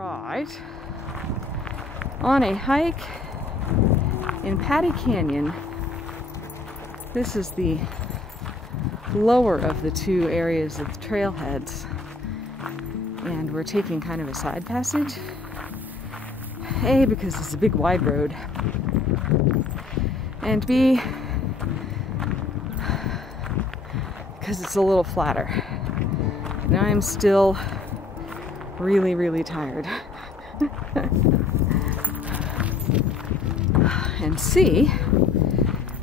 Right, on a hike in Patty Canyon. This is the lower of the two areas of the trailheads, and we're taking kind of a side passage. A, because it's a big wide road, and B, because it's a little flatter. And I'm still really, really tired. And C,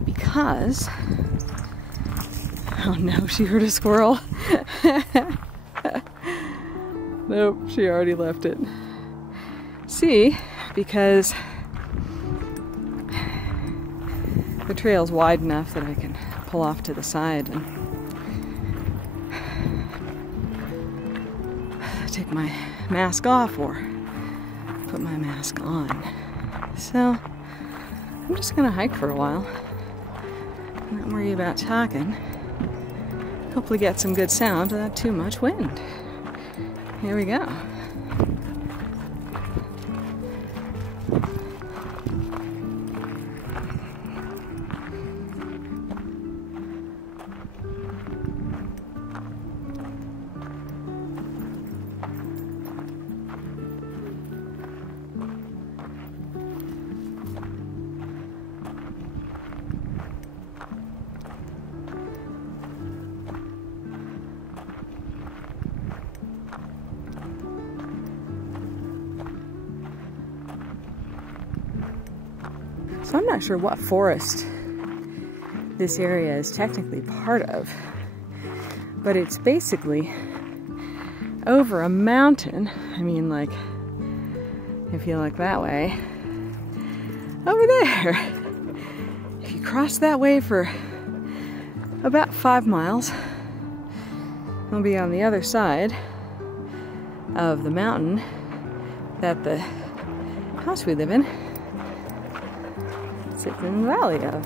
because, oh no, she heard a squirrel. Nope, she already left it. C, because the trail's wide enough that I can pull off to the side and take my mask off or put my mask on. So I'm just gonna hike for a while, not worry about talking. Hopefully get some good sound without too much wind. Here we go. So I'm not sure what forest this area is technically part of, but it's basically over a mountain. I mean, like, if you look that way, over there. If you cross that way for about 5 miles, we'll be on the other side of the mountain that the house we live in sits in the valley of.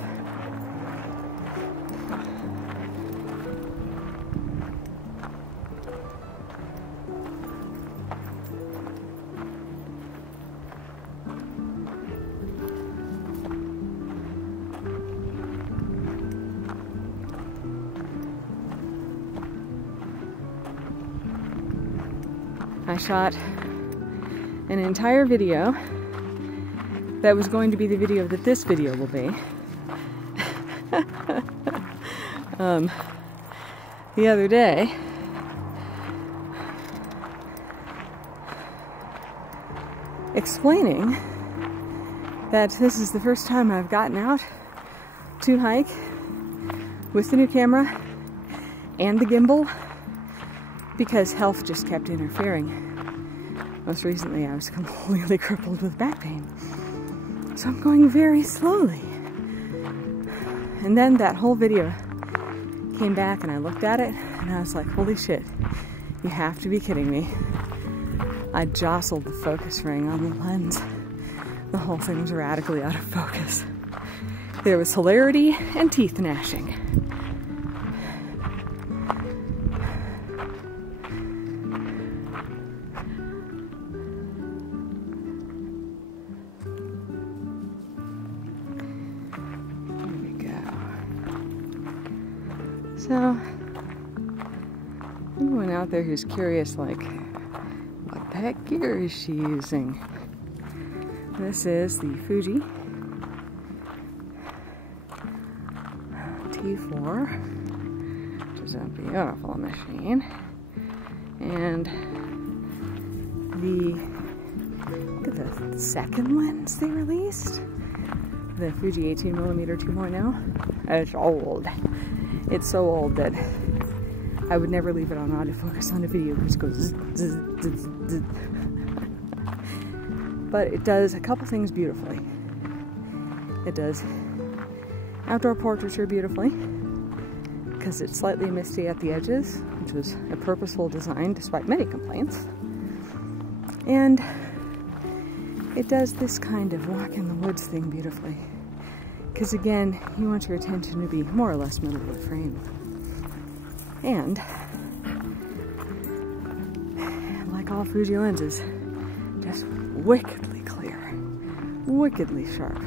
I shot an entire video that was going to be the video that this video will be. The other day, explaining that this is the first time I've gotten out to hike with the new camera and the gimbal, because health just kept interfering. Most recently, I was completely crippled with back pain. So I'm going very slowly. And then that whole video came back and I looked at it and I was like, holy shit, you have to be kidding me. I jostled the focus ring on the lens. The whole thing was radically out of focus. There was hilarity and teeth gnashing. So, anyone out there who's curious, like, what the heck gear is she using? This is the Fuji T4, which is a beautiful machine. And look at the second lens they released, the Fuji 18mm 2.0. It's old. It's so old that I would never leave it on autofocus on a video because it goes zzz, zzz, zzz, zzz. But it does a couple things beautifully. It does outdoor portraiture beautifully because it's slightly misty at the edges, which was a purposeful design despite many complaints. And it does this kind of walk in the woods thing beautifully. Because again, you want your attention to be more or less middle of the frame. And, like all Fuji lenses, to is wickedly clear, wickedly sharp,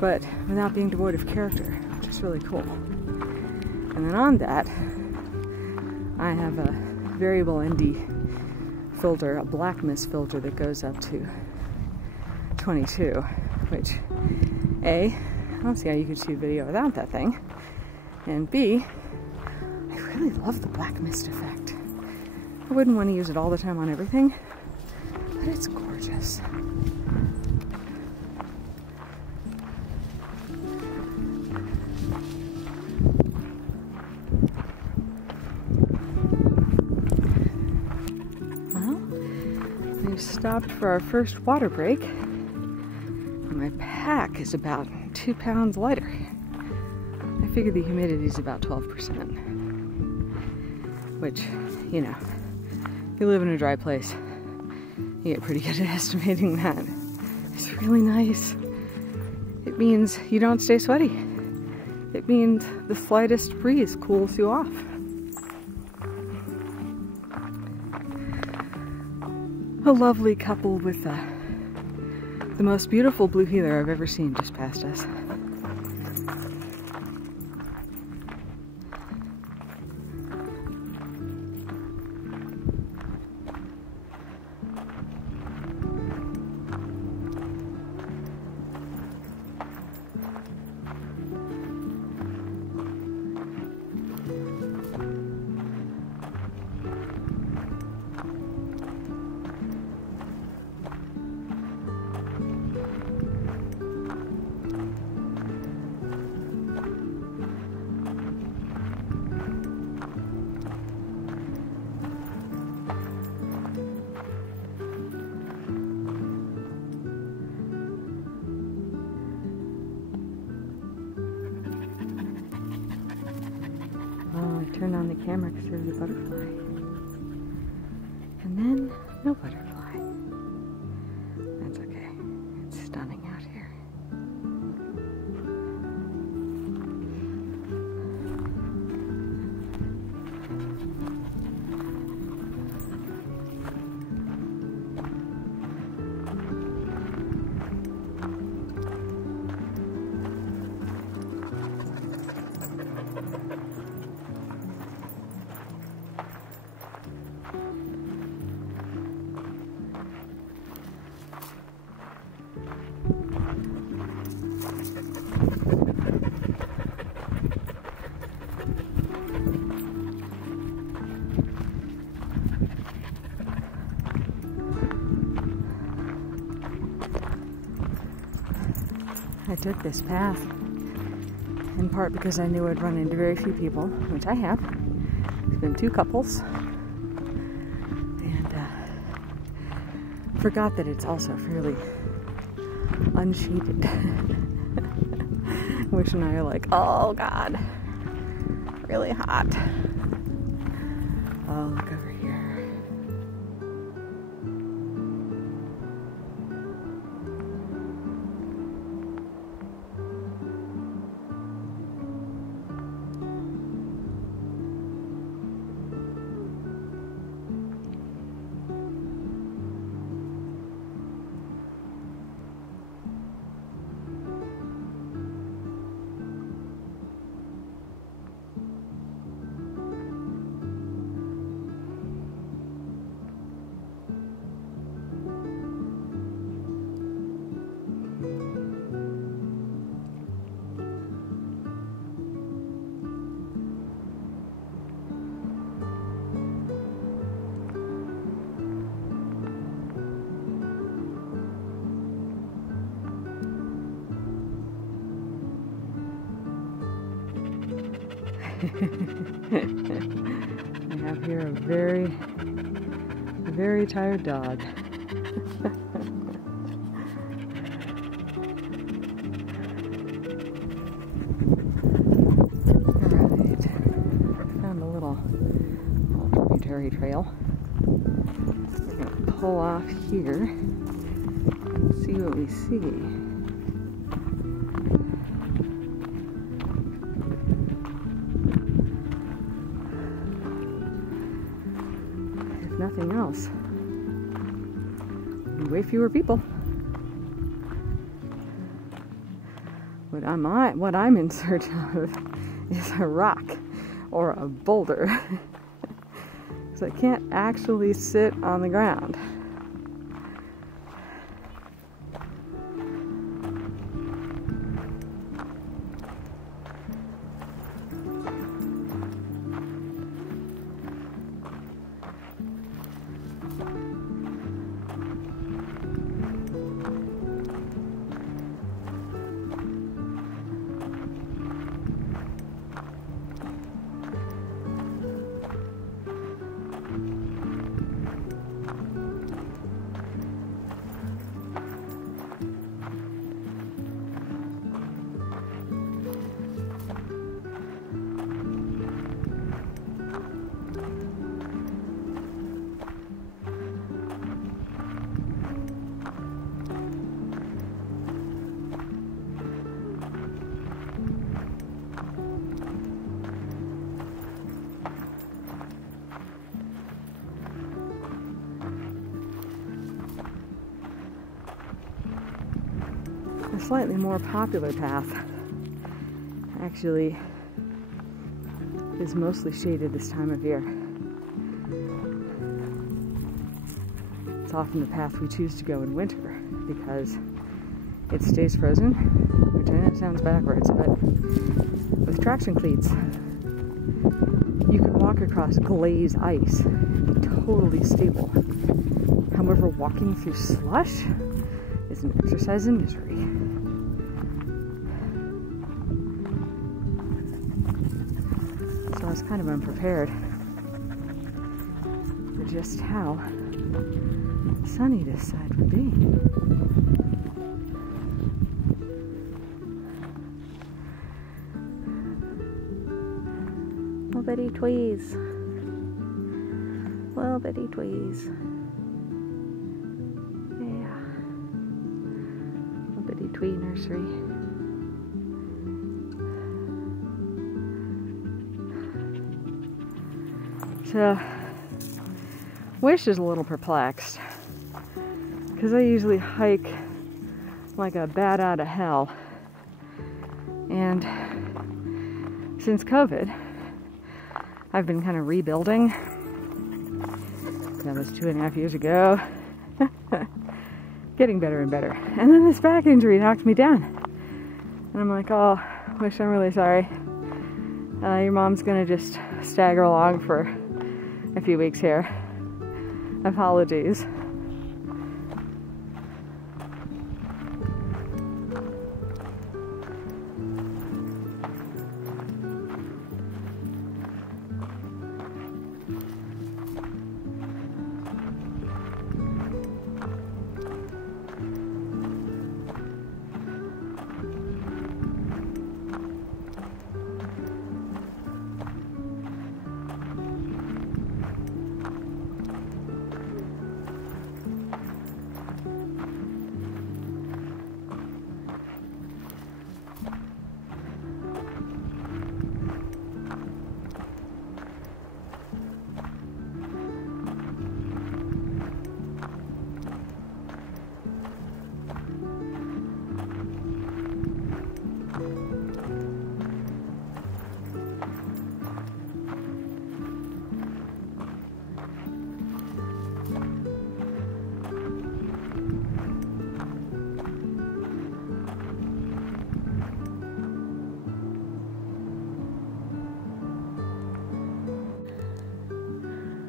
but without being devoid of character, which is really cool. And then on that, I have a variable ND filter, a black mist filter that goes up to 22, which A, I don't see how you could shoot video without that thing, and B, I really love the black mist effect. I wouldn't want to use it all the time on everything, but it's gorgeous. Well, we've stopped for our first water break, and my pack is about 2 pounds lighter. I figure the humidity is about 12%, which, you know, if you live in a dry place, you get pretty good at estimating that. It's really nice. It means you don't stay sweaty. It means the slightest breeze cools you off. A lovely couple with the most beautiful blue heather I've ever seen just passed us. Turn on the camera because there's a butterfly. And then, no butterfly. That's okay. It's stunning out here. I took this path in part because I knew I'd run into very few people, which I have. There's been 2 couples, and forgot that it's also fairly unsheeted. Wish and I are like, oh God, really hot. Oh, look over here. I have here a very tired dog. Alright, found a little tributary trail. We're going to pull off here and see what we see. Nothing else. way fewer people. What I'm in search of is a rock or a boulder. So I can't actually sit on the ground. A slightly more popular path actually is mostly shaded this time of year. It's often the path we choose to go in winter because it stays frozen, which I know sounds backwards, but with traction cleats, you can walk across glaze ice and be totally stable. However, walking through slush is an exercise in misery. So I was kind of unprepared for just how sunny this side would be. Little bitty tweez. Little bitty tweez. Yeah. Little bitty twee nursery. So, Wish is a little perplexed because I usually hike like a bat out of hell, and since COVID I've been kind of rebuilding. That was 2.5 years ago. Getting better and better, and then this back injury knocked me down, and I'm like, oh Wish, I'm really sorry. Your mom's gonna just stagger along for a few weeks here. Apologies.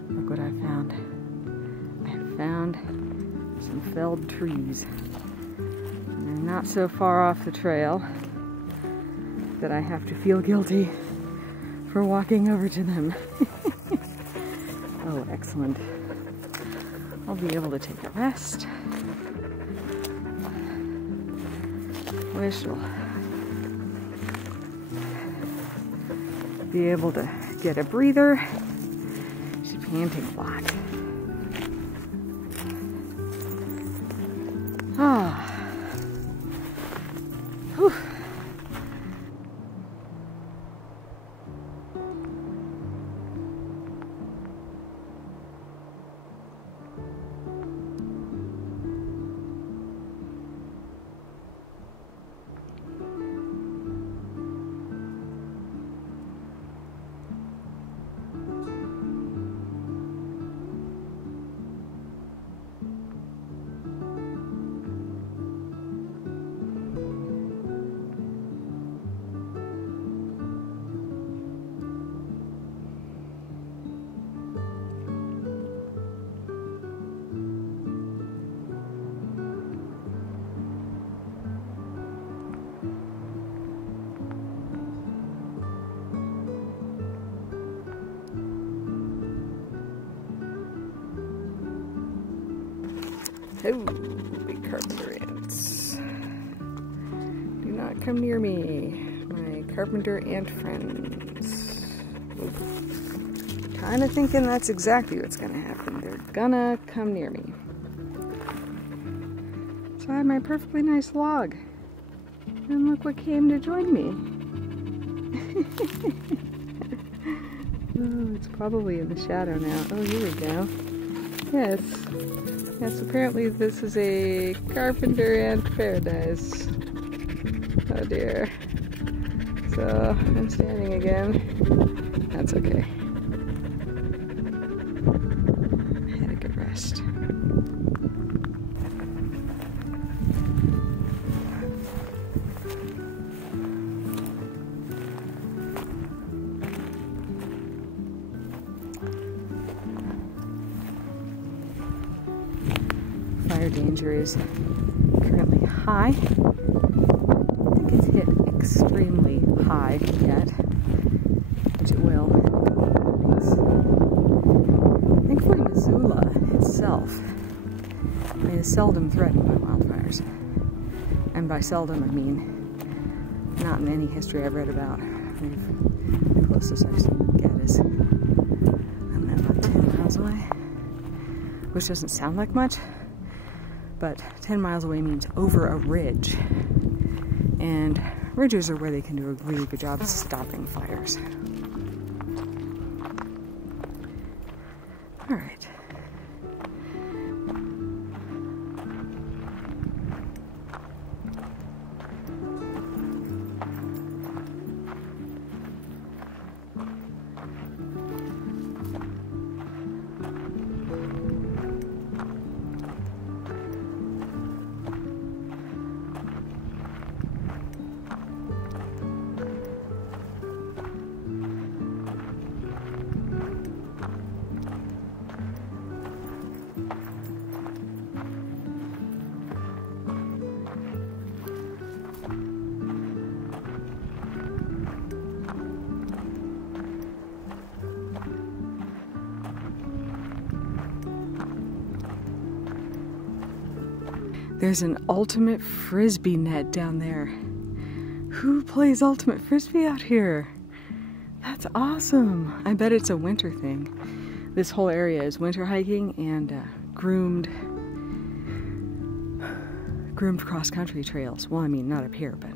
Look what I found. I found some felled trees. And they're not so far off the trail that I have to feel guilty for walking over to them. Oh, excellent. I'll be able to take a rest. Wish will be able to get a breather. She's panting a lot. Ah. Whew. Oh, big carpenter ants. Do not come near me, my carpenter ant friends. Kind of thinking that's exactly what's gonna happen. They're gonna come near me. So I have my perfectly nice log. And look what came to join me. Oh, it's probably in the shadow now. Oh, here we go. Yes. Yes, apparently this is a carpenter ant paradise. Oh dear. So, I'm standing again. That's okay. I had a good rest. Fire danger is currently high. I think it's hit extremely high yet, which it will. Thankfully, Missoula itself is seldom threatened by wildfires. And by seldom, I mean not in any history I've read about. The closest I've seen them get is about 10 miles away, which doesn't sound like much. But 10 miles away means over a ridge. And ridges are where they can do a really good job of stopping fires. All right. There's an ultimate frisbee net down there. Who plays ultimate frisbee out here? That's awesome. I bet it's a winter thing. This whole area is winter hiking and groomed cross-country trails. Well, I mean, not up here, but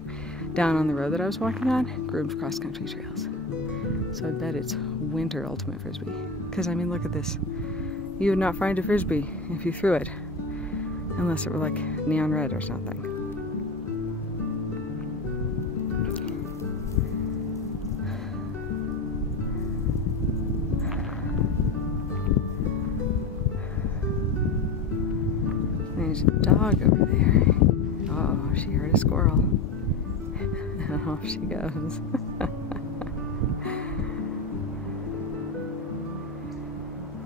down on the road that I was walking on, groomed cross-country trails. So I bet it's winter ultimate frisbee. Because, I mean, look at this. You would not find a frisbee if you threw it. Unless it were like neon red or something. There's a dog over there. Oh, she heard a squirrel. And off she goes.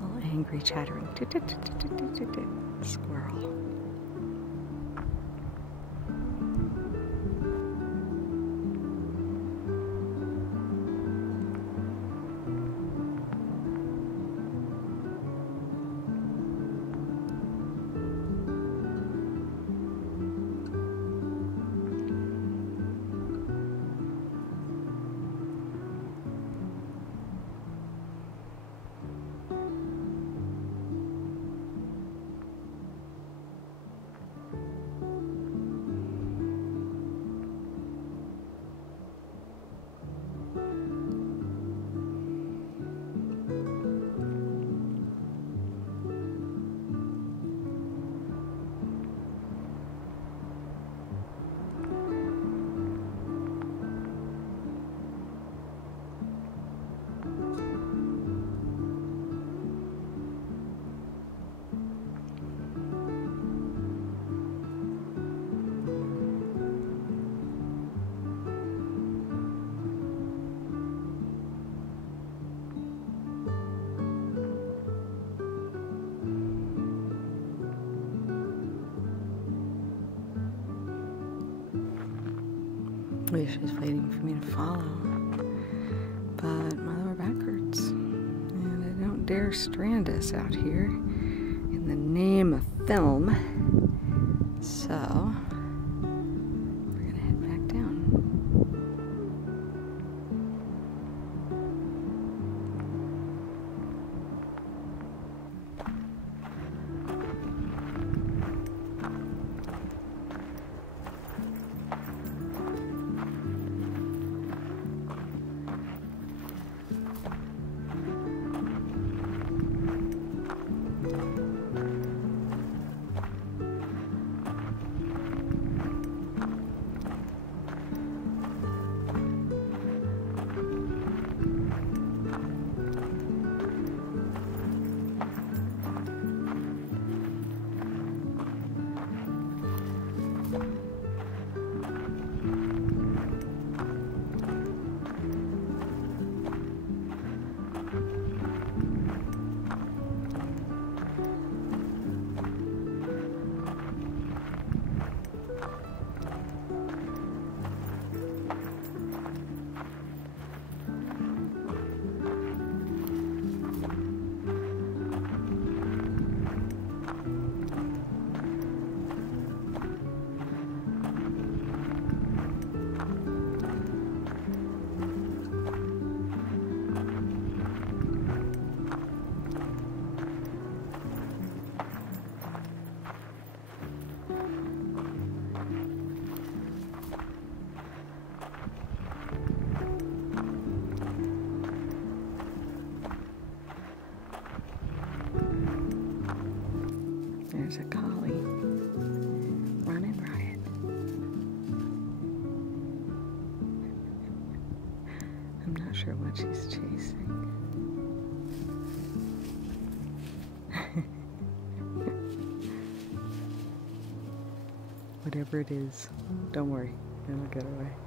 Little angry chattering. Squirrel. She's waiting for me to follow, but my lower back hurts, and I don't dare strand us out here in the name of film. So we're gonna head back down. There's a collie running riot. I'm not sure what she's chasing. Whatever it is, don't worry, it'll get away.